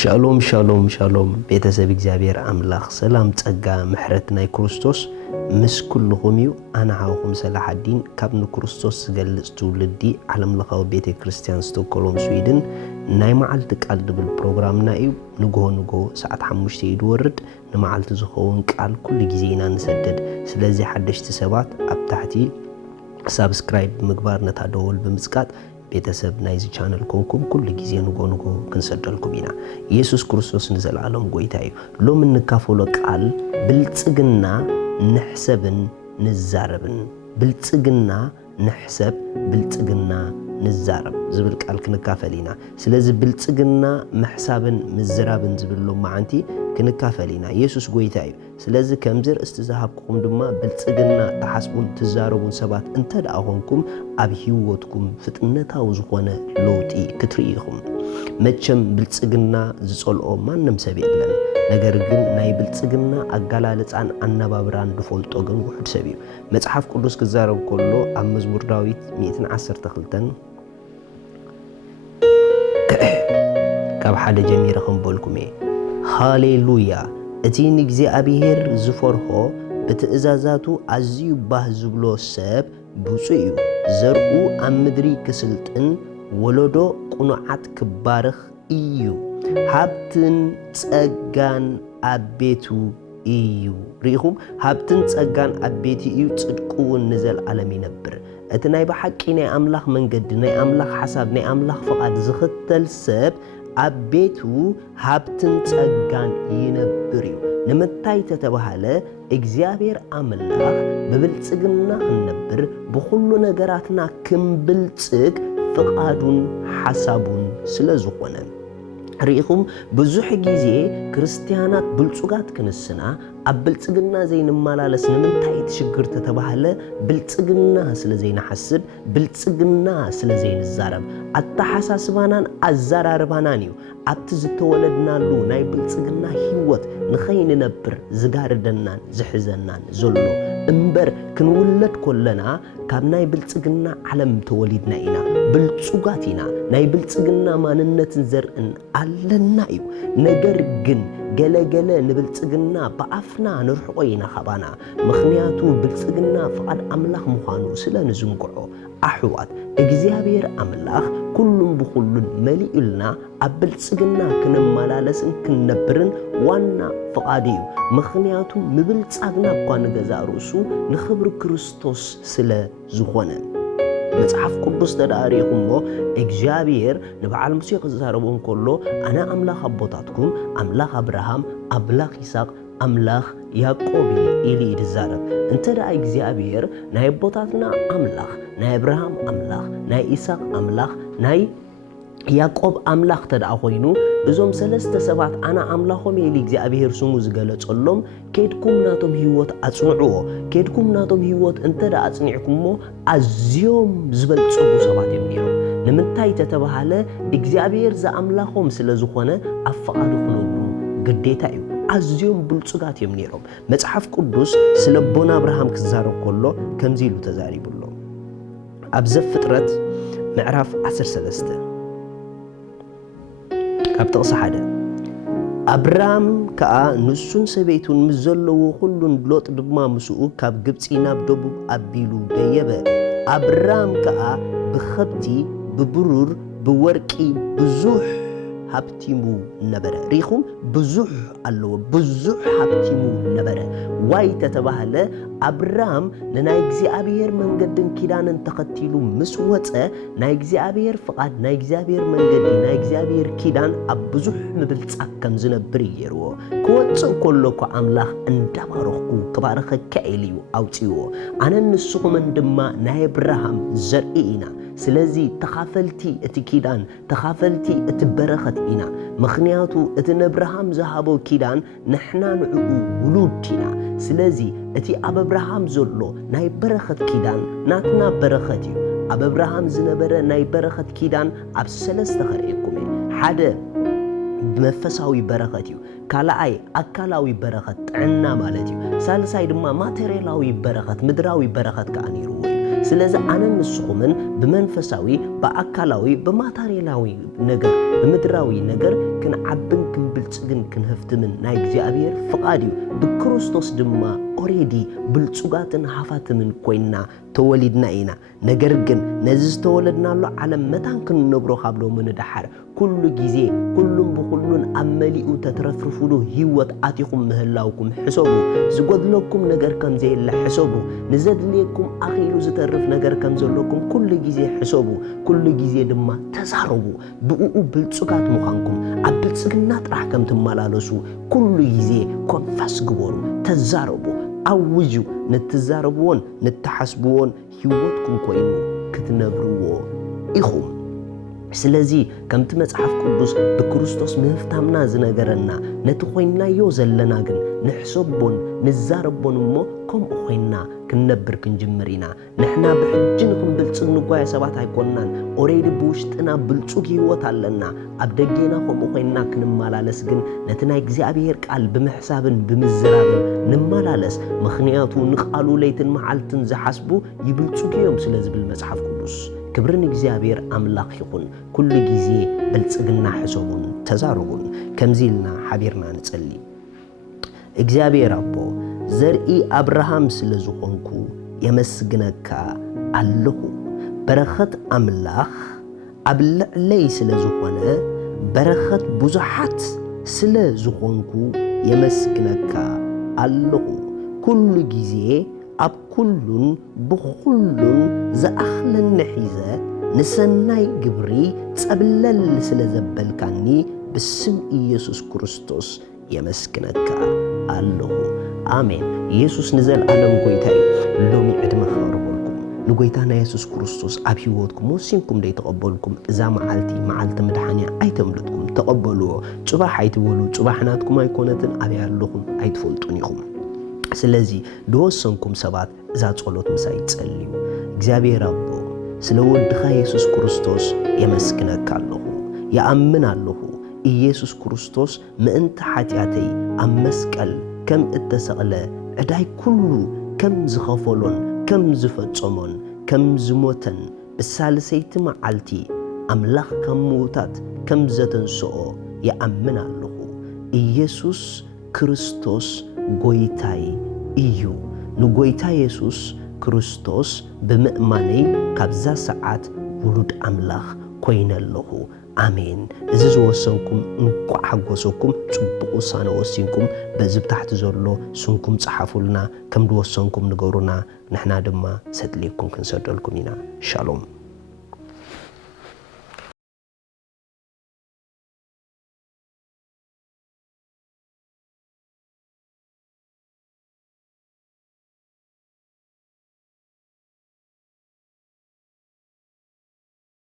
ሻሎም ሻሎም ሻሎም ቤተሰብ እግዚአብሔር አምላኽ ሰላም ጸጋ ምሕረት ናይ ክርስቶስ ምስ ኩልኹም እዩ ኣነ ሓውኹም ሰላሐዲን ካብ ንክርስቶስ ዝገልጽ ትውልዲ ዓለም ለኻዊ ቤተ ክርስቲያን ስቶክሆልም ስዊድን ናይ መዓልቲ ቃል ድብል ፕሮግራምና እዩ ንጎ ሰዓት 5 ይድወርድ ንመዓልቲ ዝኸውን ቃል ኩሉ ግዜ ኢና ንሰደድ ስለዚ ሓደሽቲ ሰባት ኣብ ታሕቲ ሰብስክራይብ ምግባር ነታ ደወል ብምጽቃጥ ቤተሰብ ናይዚ ቻነል ኮንኩም ኩሉ ጊዜ ንጎ ክንሰደልኩም ኢና ኢየሱስ ክርስቶስ ንዘላለም ጎይታ እዩ ሎም እንካፈሎ ቃል ብልጽግና ንሕሰብን ንዛረብን ብልጽግና ንሕሰብ ብልጽግና ንዛረብ ዝብል ቃል ክንካፈል ኢና ስለዚ ብልጽግና ምሕሳብን ምዝራብን ዝብሎ ማዓንቲ ክንካፈል ኢና ኢየሱስ ጎይታ እዩ ስለዚ ከምዝር እስትዛሃብኩም ድማ ብልጽግና ተሓስቡን ትዛረቡን ሰባት እንተደኣ ኾንኩም ኣብ ህይወትኩም ፍጥነታዊ ዝኾነ ለውጢ ክትርእይኹም መቸም ብልጽግና ዝጸልኦ ማንም ሰብ የለን ነገር ግን ናይ ብልጽግና ኣጋላልጻን ኣነባብራን ድፈልጦ ግን ውሑድ ሰብ እዩ መጽሓፍ ቅዱስ ክዛረብ ከሎ ኣብ መዝሙር ዳዊት 112 ካብ ሓደ ጀሚረ ክንበልኩም እየ ሃሌሉያ እቲ ንእግዚአብሔር ዝፈርሆ ብትእዛዛቱ ኣዝዩ ባህ ዝብሎ ሰብ ብፁዕ እዩ ዘርኡ ኣብ ምድሪ ክስልጥን ወለዶ ቁኑዓት ክባርኽ እዩ ሃብትን ጸጋን ኣብ ቤቱ እዩ ሪኢኹም ሃብትን ጸጋን ኣብ ቤቱ እዩ ጽድቁ እውን ንዘለዓለም ይነብር እቲ ናይ ብሓቂ ናይ ኣምላኽ መንገዲ ናይ ኣምላኽ ሓሳብ ናይ ኣምላኽ ፍቓድ ዝኽተል ሰብ ኣብ ቤቱ ሃብትን ጸጋን ይነብር እዩ ንምታይ ተተባሃለ እግዚአብሔር ኣምላኽ ብብልጽግና ክንነብር ብኩሉ ነገራትና ክንብልጽግ ፍቓዱን ሓሳቡን ስለ ዝኾነ ሪኢኹም ብዙሕ ጊዜ ክርስቲያናት ብልጹጋት ክንስና ኣብ ብልጽግና ዘይንመላለስ ንምንታይ ትሽግር ተተባሃለ ብልጽግና ስለ ዘይንሓስብ ብልጽግና ስለ ዘይንዛረብ ኣተሓሳስባናን ኣዘራርባናን እዩ ኣብቲ ዝተወለድናሉ ናይ ብልጽግና ህይወት ንኸይንነብር ዝጋርደናን ዝሕዘናን ዘሎ እምበር ክንውለድ ኮለና ካብ ናይ ብልጽግና ዓለም ተወሊድና ኢና ብልጹጋት ኢና ናይ ብልጽግና ማንነትን ዘርእን ኣለና እዩ ነገር ግን ገለገለ ንብልጽግና ብኣፍና ንርሕቆ ኢና ኻባና ምኽንያቱ ብልጽግና ፍቓድ ኣምላኽ ምዃኑ ስለ ንዝንግዖ ኣሕዋት እግዚአብሔር ኣምላኽ ኩሉን ብኩሉን መሊኡልና ኣብ ብልጽግና ክንመላለስን ክንነብርን ዋና ፍቓድ እዩ ምኽንያቱ ምብልጻግና እኳ ንገዛእ ርእሱ ንኽብሪ ክርስቶስ ስለ ዝኾነ መጽሓፍ ቅዱስ ተዳሪኹሞ እግዚአብሔር ንበዓል ሙሴ ክዛረቦም ከሎ ኣነ ኣምላኽ ኣቦታትኩም ኣምላኽ አብርሃም ኣምላኽ ይስሐቅ ኣምላኽ ያዕቆብ ኢሉ ይዛረብ እንተዳ እግዚአብሔር ናይ ኣቦታትና ኣምላኽ ናይ አብርሃም ኣምላኽ ናይ ይስሐቅ ኣምላኽ ናይ ያዕቆብ ኣምላኽ ተደኣ ኮይኑ እዞም ሰለስተ ሰባት ኣነ ኣምላኾም ኢሉ እግዚአብሔር ስሙ ዝገለጸሎም ከድኩም ናቶም ህይወት ኣጽንዕዎ ከድኩም ናቶም ህይወት እንተዳ ኣጽኒዕኩምሞ ኣዝዮም ዝበልጸጉ ሰባት እዮም ነይሮም ንምንታይ ተተባሃለ እግዚአብሔር ዘኣምላኾም ስለ ዝኾነ ኣብ ፍቓዱ ክነብሩ ግዴታ እዩ ኣዝዮም ብልጹጋት እዮም ነይሮም መጽሓፍ ቅዱስ ስለ ኣቦና አብርሃም ክዛረብ ከሎ ከምዚ ኢሉ ተዛሪቡሎ ኣብ ዘፍጥረት ምዕራፍ 13 ካብ ጥቕሲ ሓደ አብርሃም ከዓ ንሱን ሰበይቱን ምስ ዘለዎ ኩሉን ሎጥ ድማ ምስኡ ካብ ግብፂ ናብ ደቡብ ኣቢሉ ደየበ አብርሃም ከዓ ብኸብቲ ብብሩር ብወርቂ ብዙሕ ሃብቲሙ ነበረ ሪኹም ብዙሕ ኣለዎ ብዙሕ ሃብቲሙ ነበረ ዋይ ተተባሃለ አብርሃም ንናይ እግዚአብሔር መንገድን ኪዳንን ተኸቲሉ ምስ ወፀ ናይ እግዚአብሔር ፍቓድ ናይ እግዚአብሔር መንገዲ ናይ እግዚአብሔር ኪዳን ኣብ ብዙሕ ምብልጻግ ከም ዝነብር ይርዎ ክወፅእ ከሎኮ ኣምላኽ እንዳባረኽኩ ክባረኸካ ኢሉ ኣውፂዎ ኣነ ንስኹምን ድማ ናይ አብርሃም ዘርኢ ኢና ስለዚ ተኻፈልቲ እቲ ኪዳን ተኻፈልቲ እቲ በረኸት ኢና ምኽንያቱ እቲ ነብርሃም ዝሃቦ ኪዳን ንሕና ንዕኡ ውሉድ ኢና ስለዚ እቲ ኣብ አብርሃም ዘሎ ናይ በረኸት ኪዳን ናትና በረኸት እዩ ኣብ አብርሃም ዝነበረ ናይ በረኸት ኪዳን ኣብ ሰለስተ ኸሪእኩም ሓደ መንፈሳዊ በረኸት እዩ ካልኣይ ኣካላዊ በረኸት ጥዕና ማለት እዩ ሳልሳይ ድማ ማቴሪያላዊ በረኸት ምድራዊ በረኸት ከዓ ነይሩ ስለዚ ኣነ ንስኹምን ብመንፈሳዊ በአካላዊ በማቴሪያላዊ ነገር ብምድራዊ ነገር ክንዓብን ክንብልጽግን ክንህፍትምን ናይ እግዚአብሔር ፍቃድ እዩ ብክርስቶስ ድማ ኦሬዲ ብልጹጋትን ሃፋትምን ኮይና ተወሊድና ኢና ነገር ግን ነዚ ዝተወለድናሉ ዓለም መታን ክንነብሮ ካብሎ ምንድሓር ኩሉ ግዜ ኩሉም ብኩሉን ኣመሊኡ ተትረፍርፉሉ ህይወት ኣቲኹም ምህላውኩም ሕሰቡ ዝጎድለኩም ነገር ከም ዘይለ ሕሰቡ ንዘድልየኩም ኣኺሉ ዝተርፍ ነገር ከም ዘለኩም ኩሉ ግዜ ሕሰቡ ኩሉ ግዜ ድማ ተዛረቡ ብኡ ብልጹጋት ምዃንኩም ኣብ ብልጽግና ጥራሕ ከም ትመላለሱ ኩሉ ግዜ ኮንፋስ ግበሩ ተዛረቡ ኣውጁ ንትዛረብዎን ንትሓስብዎን ህይወትኩም ኮይኑ ክትነብርዎ ኢኹም ስለዚ ከምቲ መጽሓፍ ቅዱስ ብክርስቶስ ምህፍታምና ዝነገረና ነቲ ኮይናዮ ዘለና ግን ንሕሰቦን ንዛረቦን እሞ ከምኡ ኮይና ክንነብር ክንጅምር ኢና ንሕና ብሕጅን ክንብልጽግ ንጓየ ሰባት ኣይኮንናን ኦሬዲ ብውሽጥና ብልጹግ ህይወት ኣለና ኣብ ደገና ከምኡ ኮይና ክንመላለስ ግን ነቲ ናይ እግዚአብሔር ቃል ብምሕሳብን ብምዝራብን ንመላለስ ምኽንያቱ ንቃሉ ለይትን መዓልትን ዝሓስቡ ይብልጹግ እዮም ስለ ዝብል መጽሓፍ ቅዱስ ክብርን እግዚአብሔር አምላክ ይኹን ኩሉ ጊዜ ብልጽግና ሕሰቡን ተዛረቡን ከምዚልና ሓቢርና ንጸሊ እግዚአብሔር አቦ ዘርኢ አብርሃም ስለዝኾንኩ የመስግነካ ኣለኹ በረኸት አምላክ ኣብ ልዕለይ ስለዝኾነ በረኸት ብዙሓት ስለዝኾንኩ የመስግነካ ኣለኹ ኩሉ ጊዜ ኣብ ኩሉን ብኩሉን ዝኣኽለኒ ሒዘ ንሰናይ ግብሪ ጸብለል ስለዘበልካኒ ብስም ኢየሱስ ክርስቶስ የመስግነካ ኣለኹ አሜን ኢየሱስ ንዘለዓለም ጎይታ እዩ ሎሚ ዕድመ ክቐርበልኩም ንጎይታና ኢየሱስ ክርስቶስ ኣብ ህይወትኩም ወሲንኩም ደይተቐበልኩም እዛ መዓልቲ መዓልቲ መድሓንያ ኣይተምልጥኩም ተቐበልዎ ጽባሕ ኣይትበሉ ጽባሕናትኩም ኣይኮነትን ኣብያ ኣለኹም ኣይትፈልጡን ኢኹም ስለዚ ድወሰንኩም ሰባት እዛ ጸሎት ምሳይ ጸልዩ እግዚአብሔር አቦ ስለ ወድኻ ኢየሱስ ክርስቶስ የመስግነካ ኣለኹ ያአምን ኣለኹ ኢየሱስ ክርስቶስ ምእንቲ ሓጢአተይ ኣብ መስቀል ከም እተሰቕለ ዕዳይ ኩሉ ከም ዝኸፈሎን ከም ዝፈጸሞን ከም ዝሞተን ብሳልሰይቲ መዓልቲ ኣምላኽ ካብ ምውታት ከም ዘተንስኦ ያአምን ኣለኹ ኢየሱስ ክርስቶስ ጎይታይ እዩ ንጎይታ ኢየሱስ ክርስቶስ ብምእማነይ ካብዛ ሰዓት ውሉድ ኣምላኽ ኮይነለኹ አሜን እዚ ዝወሰንኩም እንኳዕ ሓጎሰኩም ጽቡቕ ውሳነ ወሲንኩም በዚ ብታሕቲ ዘሎ ስንኩም ጽሓፉልና ከም ድወሰንኩም ንገሩና ንሕና ድማ ሰድልየኩም ክንሰደልኩም ኢና ሻሎም